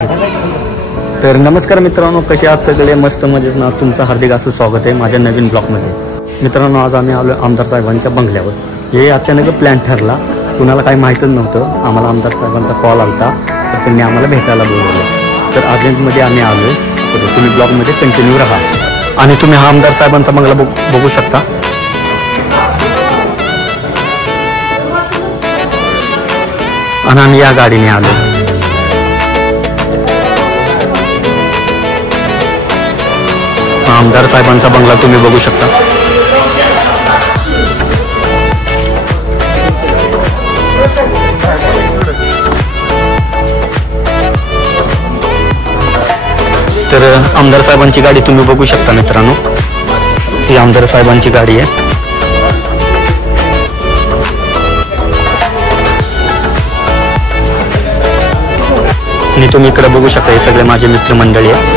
तर नमस्कार मित्रांनो, कसे आहात सगळे? मस्त मजेत ना? तुमचं हार्दिक असं स्वागत आहे माझ्या नवीन ब्लॉगमध्ये. मित्रांनो, आज आम्ही आलो आमदार साहेबांच्या बंगल्यावर. हे अचानक प्लॅन ठरला, कुणाला काही माहीतच नव्हतं. आम्हाला आमदार साहेबांचा कॉल आला तर त्यांनी आम्हाला भेटायला बोलवलं. तर अर्जंटमध्ये आम्ही आलो. तर तुम्ही ब्लॉगमध्ये कंटिन्यू राहा आणि तुम्ही हा आमदार साहेबांचा बंगला बघू शकता. आणि आम्ही या गाडीने आलो. आमदार साहेबांचा बंगला तुम्ही बघू शकता. तर आमदार साहेबांची गाडी तुम्ही बघू शकता मित्रांनो. ही आमदार साहेबांची गाडी आहे. आणि तुम्ही इकडे बघू शकता, हे सगळे माझे मित्रमंडळी आहे.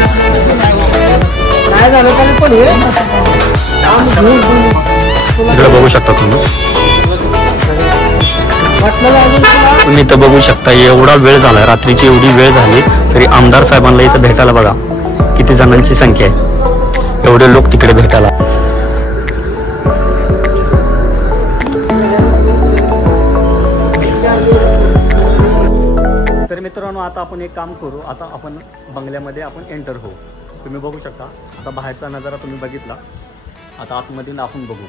इकडे बघू शकता तुम्ही तर बघू शकता. एवढा वेळ झाला, रात्रीची एवढी वेळ झाली तरी आमदार साहेबांना इथं भेटायला बघा किती जणांची संख्या आहे. एवढे लोक तिकडे भेटायला. तर मित्रांनो, आता आपण एक काम करू. आता आपण बंगल्यामध्ये आपण एंटर होऊ. तुम्ही बघू शकता, आता बाहेरचा नजारा तुम्ही बघितला. आता आतमध्ये आपण बघू.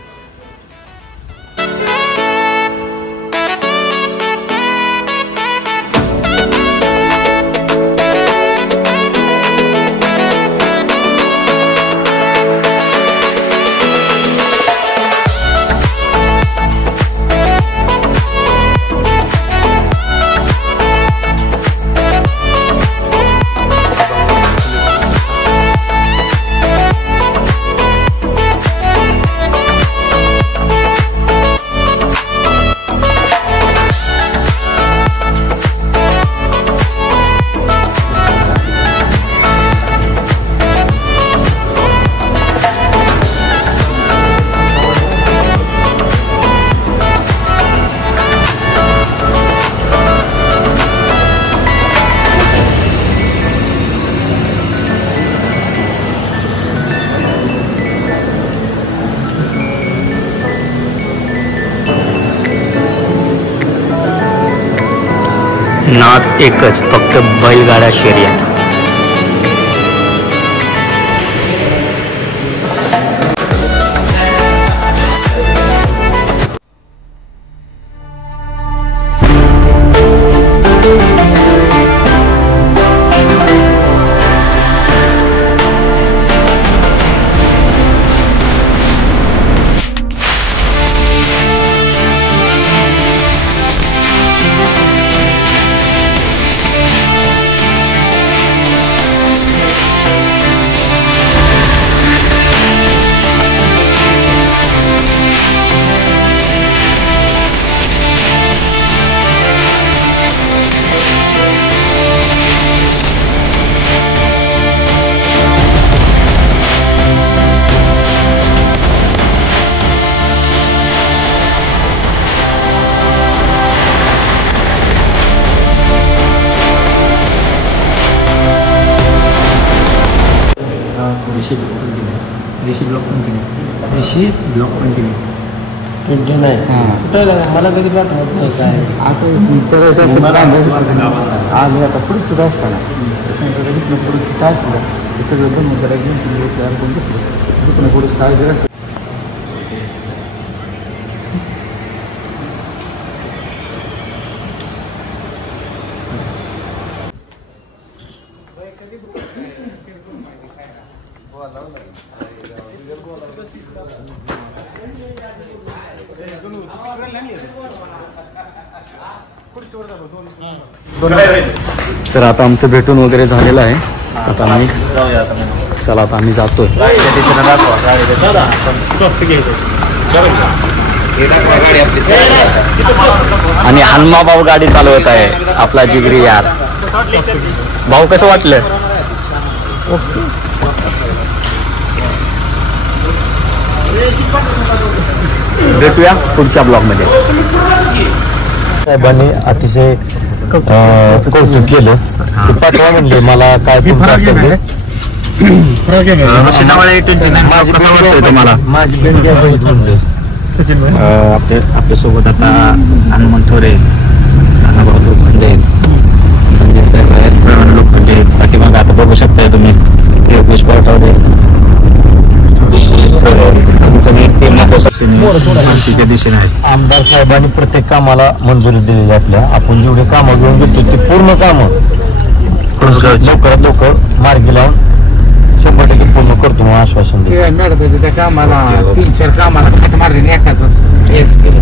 नाद एकच, फक्त बैलगाडा शर्यत. ऋषी ब्लॉक कंटिन्यू नाही. मला कधी पाठवत नाही काय. आता आता पुढचंच असताना पुढचं काय असतं हे सगळं बंद करायचं. पुढचं काय जरा तर आता आमचं भेटून वगैरे झालेलं आहे. आता आम्ही चला, आता आम्ही जातोय. आणि हनुमा भाऊ गाडी चालवत आहे, आपला जिगरी यार. भाऊ, कसं वाटलं? भेटूया पुढच्या ब्लॉगमध्ये. साहेबांनी अतिशय कौतुक केलं ते पाठवा म्हणले मला काय तुमचं असेल ते. माझी बहीण घ्या पाहिजे म्हणले. आपल्यासोबत आता हनुमंत थोरे, अण्णाभाऊ लोखंडे, संजय साहेब आहेत, प्रवीण लोखंडे, पाठीमागे आता बघू शकताय तुम्ही योगेश पाठवले, सगळे माहितीच्या दिशेने आहेत. आमदार साहेबांनी प्रत्येक कामाला मंजुरी दिलेली आपल्या. आपण जेवढे कामं घेऊन घेतो ते पूर्ण कामं लवकरात लवकर मार्गी लावून 100% पूर्ण करतो म्हणून आश्वासन दिलं. त्या कामाला 3-4 कामाला मारले एकाच केलं.